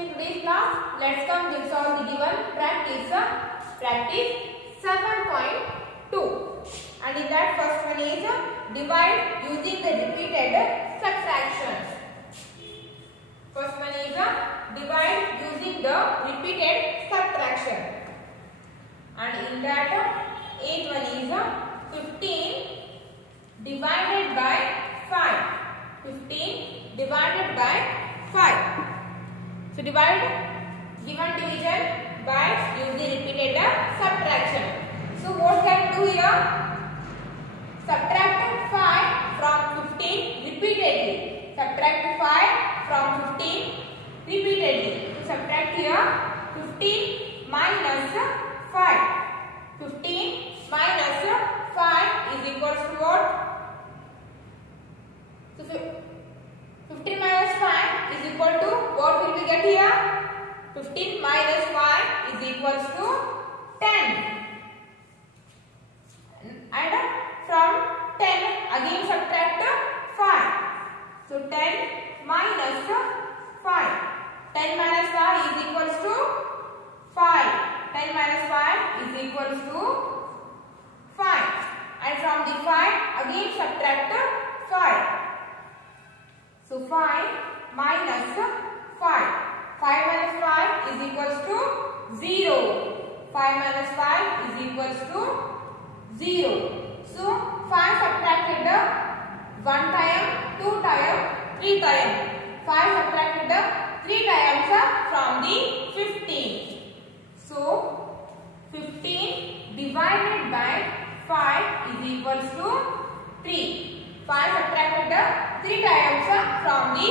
So in today's class, let's come to solve the given practice 7.2. And in that first one is divide using the repeated subtractions. First one is divide using the repeated subtraction. And in that 8 one is 15 divided by 5. 15 divided by 5. So divide given division by using repeated subtraction. So what can do here? Subtract 5 from 15 repeatedly. Subtract 5 from 15 repeatedly. So subtract here 15 minus 5. 15 minus 5 is equals to what? So 15 minus 5 is equal to what will we get here? 15 minus 5 is equals to 10. And from 10 again subtract 5. So 10 minus 5. 10 minus 5 is equals to 5. 10 minus 5 is equals to 5. And from the 5 again subtract 5. So 5 minus 5. 5 minus 5 is equals to 0. 5 minus 5 is equals to 0. So 5 subtracted 1 time, 2 time, 3 time. 5 subtracted 3 times from the 15. So 15 divided by 5 is equals to 3. 5 subtracted 3 times from the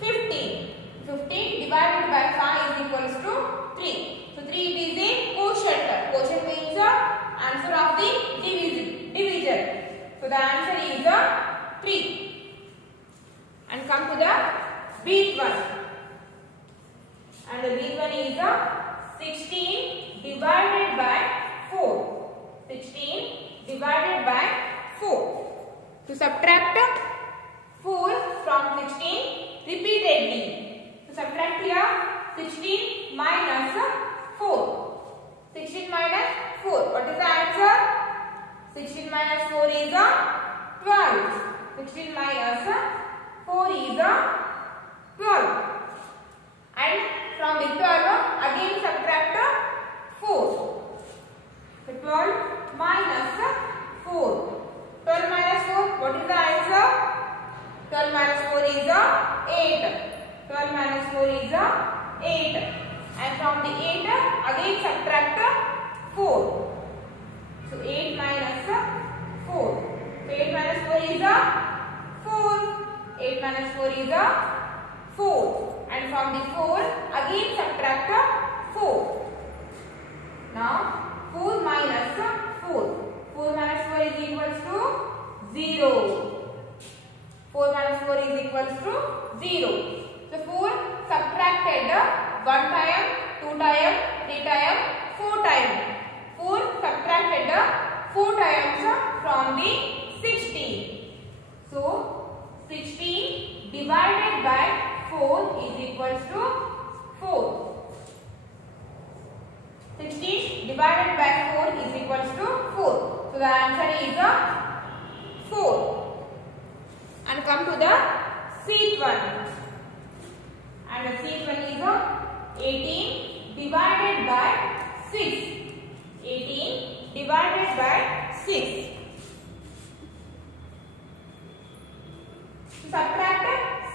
15. 15 divided by 5 is equals to 3. So 3 is a quotient. Quotient means answer of the division. So the answer is 3. And come to the bth one. And the bth one is 16 divided by 4. 16 divided by 4. To subtract 4 from 16 repeatedly. To subtract here 16 minus 4. 16 minus 4. What is the answer? 16 minus 4 is 12. 16 minus 4 is 12. And from the 12 again subtract 4. So 12 minus 4. 12 minus 4, what is the answer? 12 minus 4 is 8. 12 minus 4 is 8. And from the 8 again subtract 4. So 8 minus 4. So 8 minus 4 is 4. 8 minus 4 is 4. And from the 4 again subtract 4. Now 4 minus 4. 4 minus 4 is equals to 0. 4 minus 4 is equals to 0. So 4 subtracted 1 time, 2 time, 3 time, 4 time. 4 subtracted 4 times from the 16. So 16 divided by 4 is equals to 4. 16 divided by 4 is equals to 4. So the answer is 4. And come to the sixth one. And the sixth one is 18 divided by 6. 18 divided by 6. Subtract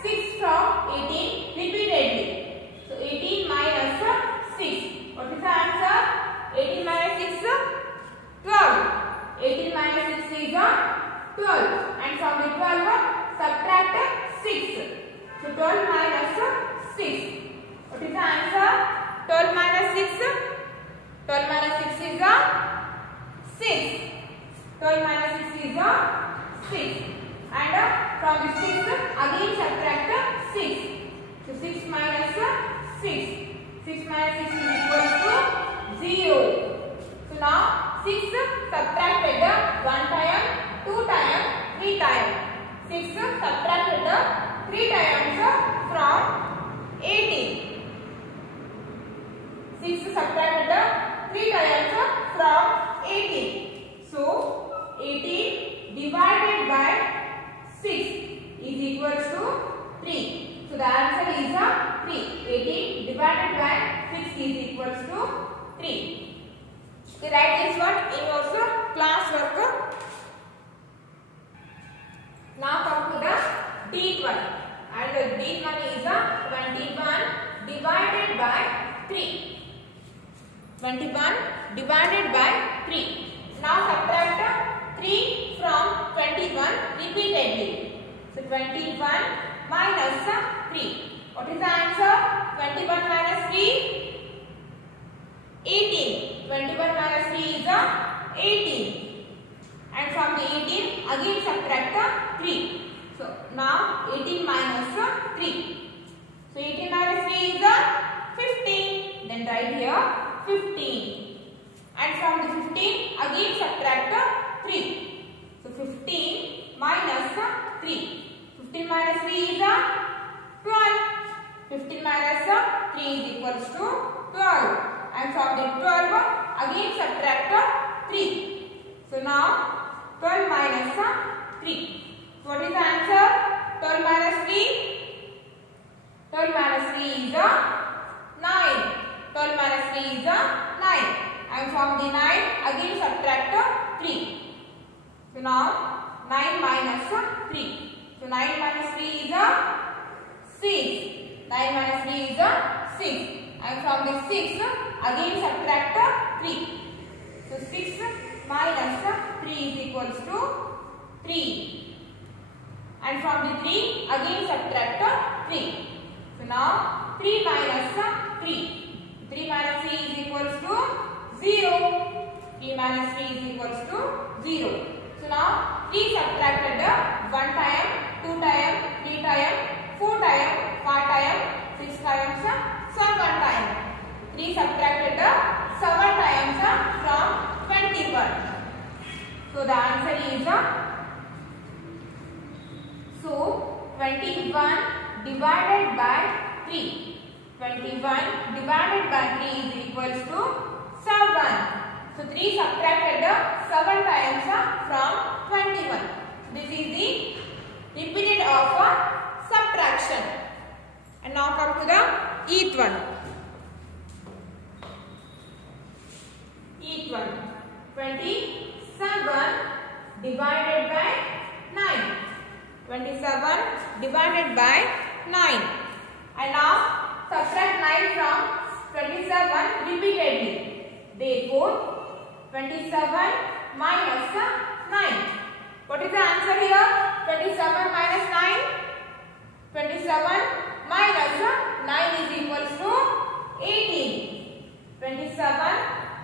6 from 18 repeatedly. So 18 minus 6. What is the answer? 18 minus 6, 12. 18 minus 6 is 12. And from the 12, subtract 6. So 12 minus 6. What is the answer? 12 minus 6. 12 minus 6 is 6. 12 minus 6 is 6. And from the 6, again subtract 6. So 6 minus 6. 6 minus 6 is equals to 0. So now 6 subtracted 1 time, 2 time, 3 time. 6 subtracted 3 times from 18. equals to 3. So the answer is 3. 18 divided by 6 is equals to 3. Okay, write this one in your class work. Now come to the D12. And the D1 is 21 divided by 3. 21 divided by 3. Now subtract 3 from 21 repeatedly. So 21 minus 3. What is the answer? 21 minus 3? 18. 21 minus 3 is 18. And from the 18 again subtract 3. So now 18 minus 3. So 18 minus 3 is 15. Then write here 15. And from the 15 again subtract 3. So 15 minus 3. 15 minus 3 is 12. 15 minus 3 is equals to 12. And from the 12 again subtract 3. So now 12 minus 3. What is the answer? 12 minus 3? 12 minus 3 is 9. 12 minus 3 is 9. And from the 9 again subtract 3. So now 9 minus 3. So 9 minus 3 is 6. 9 minus 3 is 6. And from the 6 again subtract 3. So 6 minus 3 is equals to 3. And from the 3 again subtract 3. So now 3 minus 3. 3 minus 3 is equals to 0. 3 minus 3 is equals to 0. So now 3 subtracted 1 time, 2 time, 3 time, 4 time, 5 time, 6 times, 7 time. 3 subtracted 7 times from 21. So the answer is 21 divided by 3. 21 divided by 3 is equals to 7. So 3 subtracted 7 times from 21. This is the repeated of subtraction. And now come to the eighth one. Eighth one. 27 divided by 9. 27 divided by 9. And now subtract 9 from 27 repeatedly. Therefore, 27 minus 9. What is the answer here? 27 minus 9? 27 minus 9 is equals to 18. 27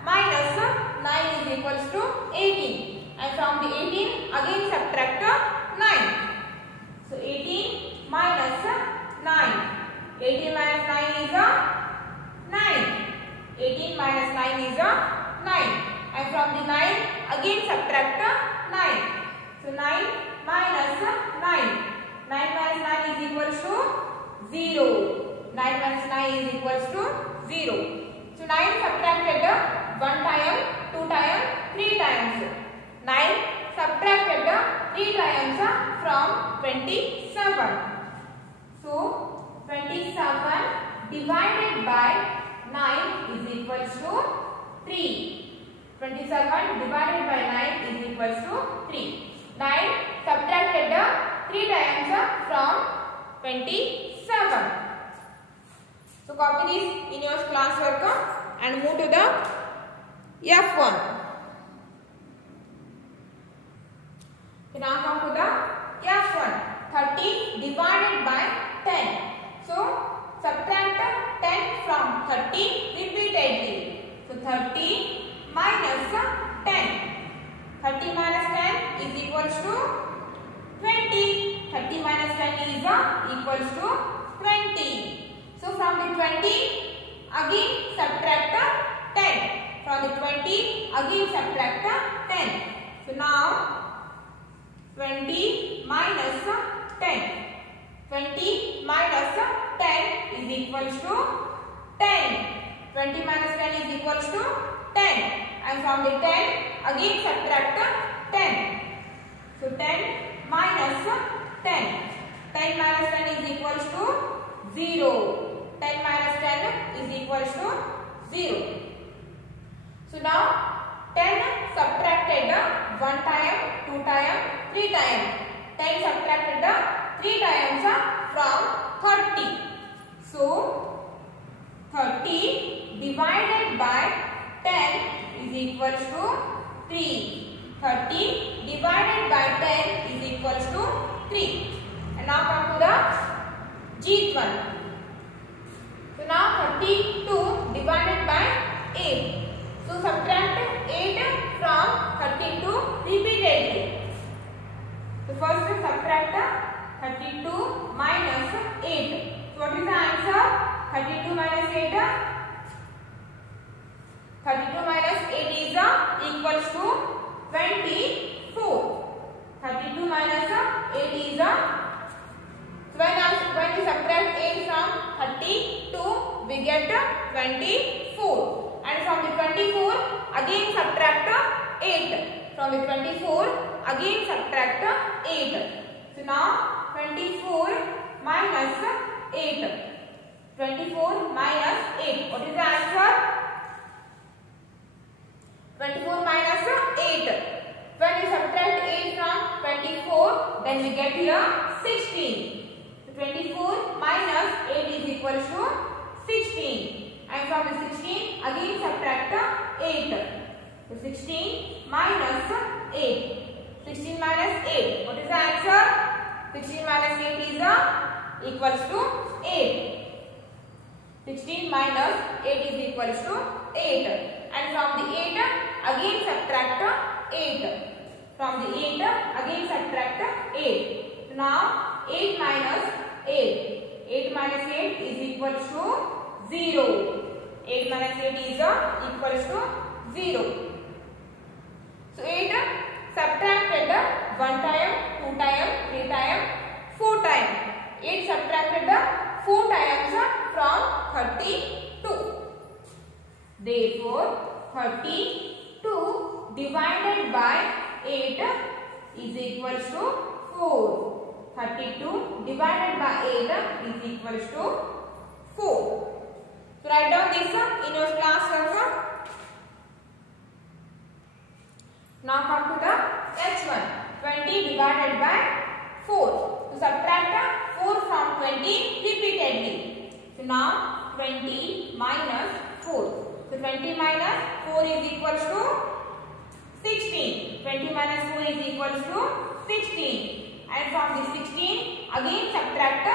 minus 9 is equals to 18. And from the 18 again subtract 9. So 18 minus 9. 18 minus 9 is 9. 18 minus 9 is 9. And from the 9 again subtract 9. So 9 minus 9. 9 minus 9 is equals to 0. 9 minus 9 is equals to 0. So 9 subtracted 1 time, 2 time, 3 times. 9 subtracted 3 times from 27. So 27 divided by 9 is equals to 3. 27 divided by 9 is equals to 3. 9 subtracted 3 times from 27. So copy this in your class work and move to the F1. Now come to the F1. 30 divided by 10. So subtract 10 from 30 repeatedly. So 30 minus 10. 30 minus 10 is equals to 20. 30 minus 10 is equals to 20. So from the 20 again subtract 10. From the 20 again subtract 10. So now 20 minus 10. 20 minus 10 is equals to 10. 20 minus 10 is equals to 10. And from the 10 again subtract 10. So 10 minus 10. 10 minus 10 is equals to 0. 10 minus 10 is equals to 0. So now 10 subtracted 1 time, 2 time, 3 time. 10 subtracted 3 times from 30. So 30 divided by 10 is equals to 3. 30 divided by 10 is equals to 3. And now come to the Gth one. So now 32 divided by 8. So subtract 8 from 32 repeatedly. So first subtract 32 minus 8. So what is the answer? 32 minus 8. 32 minus 8 is equals to 24. 32 minus 8 is when we subtract 8 from 32 we get 24, and from the 24 again subtract 8. From the 24 again subtract 8. So now 24 minus 8. 24 minus 8. What is the answer? 24 minus 8. When we subtract 8 from 24, then we get here 16. So 24 minus 8 is equal to 16. And from the 16, again subtract 8. So 16 minus 8. 16 minus 8. What is the answer? 16 minus 8 is equals to 8. 16 minus 8 is equals to 8. And from the 8, again subtract 8. From the 8, again subtract 8. Now 8 minus 8. 8 minus 8 is equals to 0. 8 minus 8 is equals to 0. So 8 subtracted 1 time, 2 time, 3 time, 4 time. 8 subtracted 4 times from 32. Therefore, 32 divided by 8 is equals to 4. 32 divided by 8 is equals to 4. So write down this in your classwork. Now come to the next one. 20 divided by 4. So subtract 4 from 20 repeatedly. So now 20 minus 4. So 20 minus 4 is equals to 16. 20 minus 4 is equals to 16. And from the 16 again subtract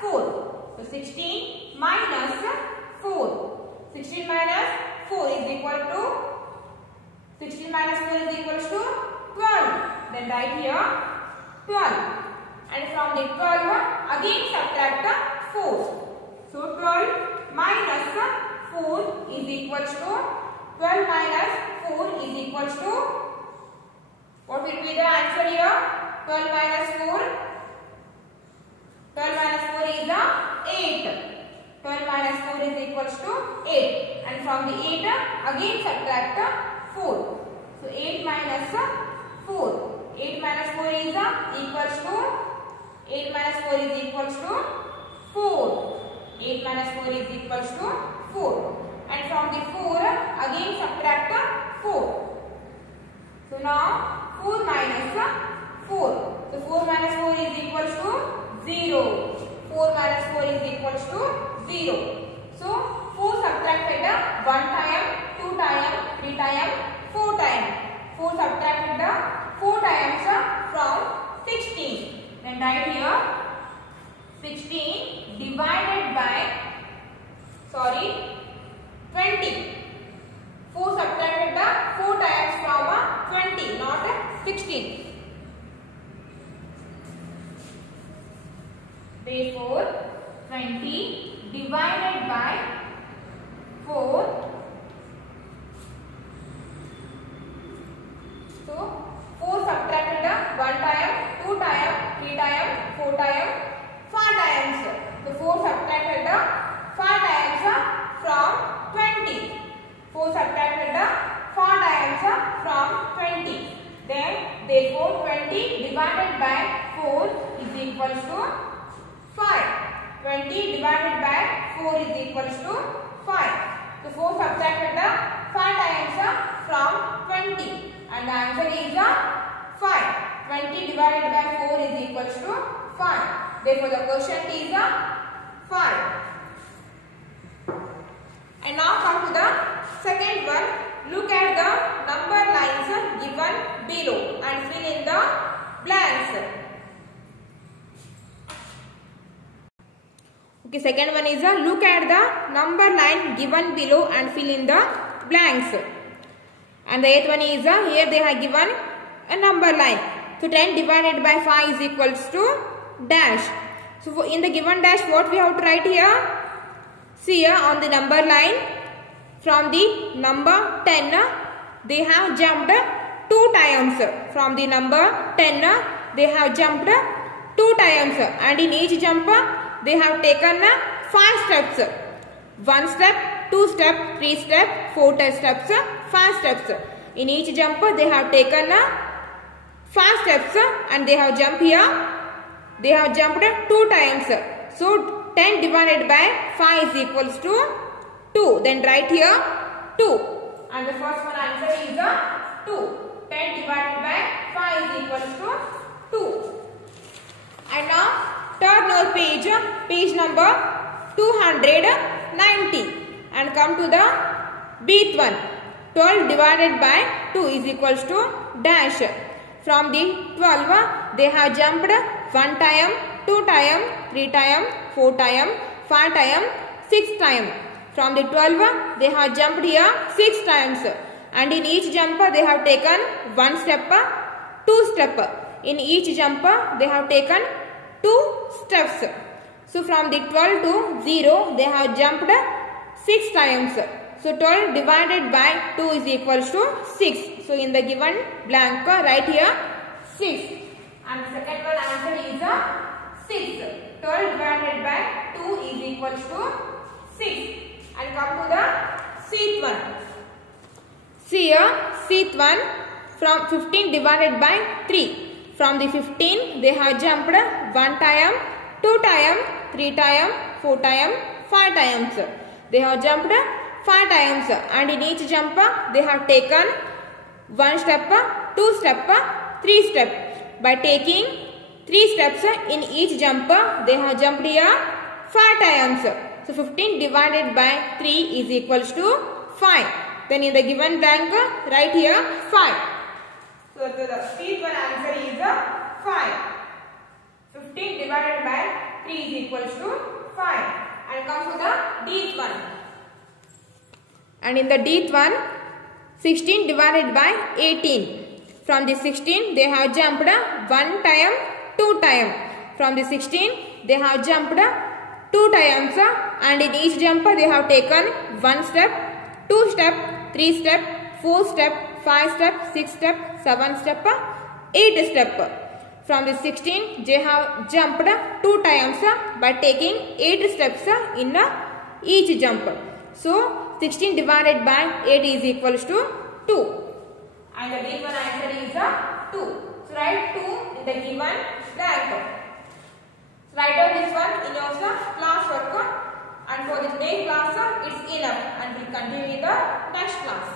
4. So 16 minus 4. 16 minus 4 is equal to 16 minus 4 is equals to 12. Then write here 12. And from the 12 again subtract 4. So 12 minus 4 is equals to 12 minus 4 is equals to, what will be the answer here? 12 minus 4. 12 minus 4 is 8. 12 minus 4 is equals to 8. And from the 8 again subtract 4. So 8 minus 4. 8 minus 4 is equals to 8 minus 4 is equals to 4. 8 minus 4 is equals to 4. And from the 4 again subtract 4. So now 4 minus 4. So 4 minus 4 is equals to 0. 4 minus 4 is equals to 0. So 4 subtracted 1 time, 2 time, 3 time, 4 time. 4 subtracted 4 times from 16. Then write here 16 divided by 20. 4 subtracted 4 times from 20, not 16. Therefore, 20 divided by 4. So 4 subtracted 1 time, 2 time, 3 time, 4 time, 5 times. So 4 subtracted 5 times from 20. 4 subtracted 5 times from 20. Then therefore 20 divided by 4 is equals to 20 divided by 4 is equals to 5. So 4 subtracted the 5 times from 20 and the answer is 5. 20 divided by 4 is equals to 5. Therefore the quotient is 5. And now come to the second one. Look at the number lines given below and fill in the blanks. Okay, second one is look at the number line given below and fill in the blanks. And the eighth one is here they have given a number line. So 10 divided by 5 is equals to dash. So in the given dash, what we have to write here? See here on the number line, from the number 10, they have jumped 2 times. From the number 10, they have jumped 2 times. And in each jump, they have taken 5 steps. 1 step, 2 step, 3 step, 4 steps, 5 steps. In each jump, they have taken 5 steps and they have jumped here. They have jumped 2 times. So 10 divided by 5 is equals to 2. Then write here 2. And the first one answer is 2. 10 divided by 5 is equals to 2. And now turn your page, page number 290 and come to the bth one. 12 divided by 2 is equals to dash. From the 12, they have jumped 1 time, 2 time, 3 time, 4 time, 5 time, 6 time. From the 12, they have jumped here 6 times. And in each jump, they have taken 1 step, 2 step. In each jump, they have taken 2 steps. So from the 12 to 0, they have jumped 6 times. So 12 divided by 2 is equals to 6. So in the given blank, write here 6. And the second one answer is 6. 12 divided by 2 is equals to 6. And come to the sixth one. See here, sixth one, from 15 divided by 3. From the 15, they have jumped 1 time, 2 time, 3 time, 4 time, 5 times. They have jumped 5 times and in each jump they have taken 1 step, 2 step, 3 step. By taking 3 steps in each jump, they have jumped here 5 times. So 15 divided by 3 is equals to 5. Then in the given blank, write here 5. So the fifth one answer is 5. 15 divided by 3 is equals to 5. And come to the dth one. And in the dth one, 16 divided by 18. From the 16, they have jumped 1 time, 2 time. From the 16, they have jumped 2 times and in each jump they have taken 1 step, 2 step, 3 step, 4 step, 5 step, 6 step, 7 step, 8 step. From the 16, they have jumped 2 times by taking 8 steps in each jump. So 16 divided by 8 is equals to 2. And the given answer is 2. So write 2 in the given blank. Write down this one in your class work, and for the today's class it's enough and we'll continue in the next class.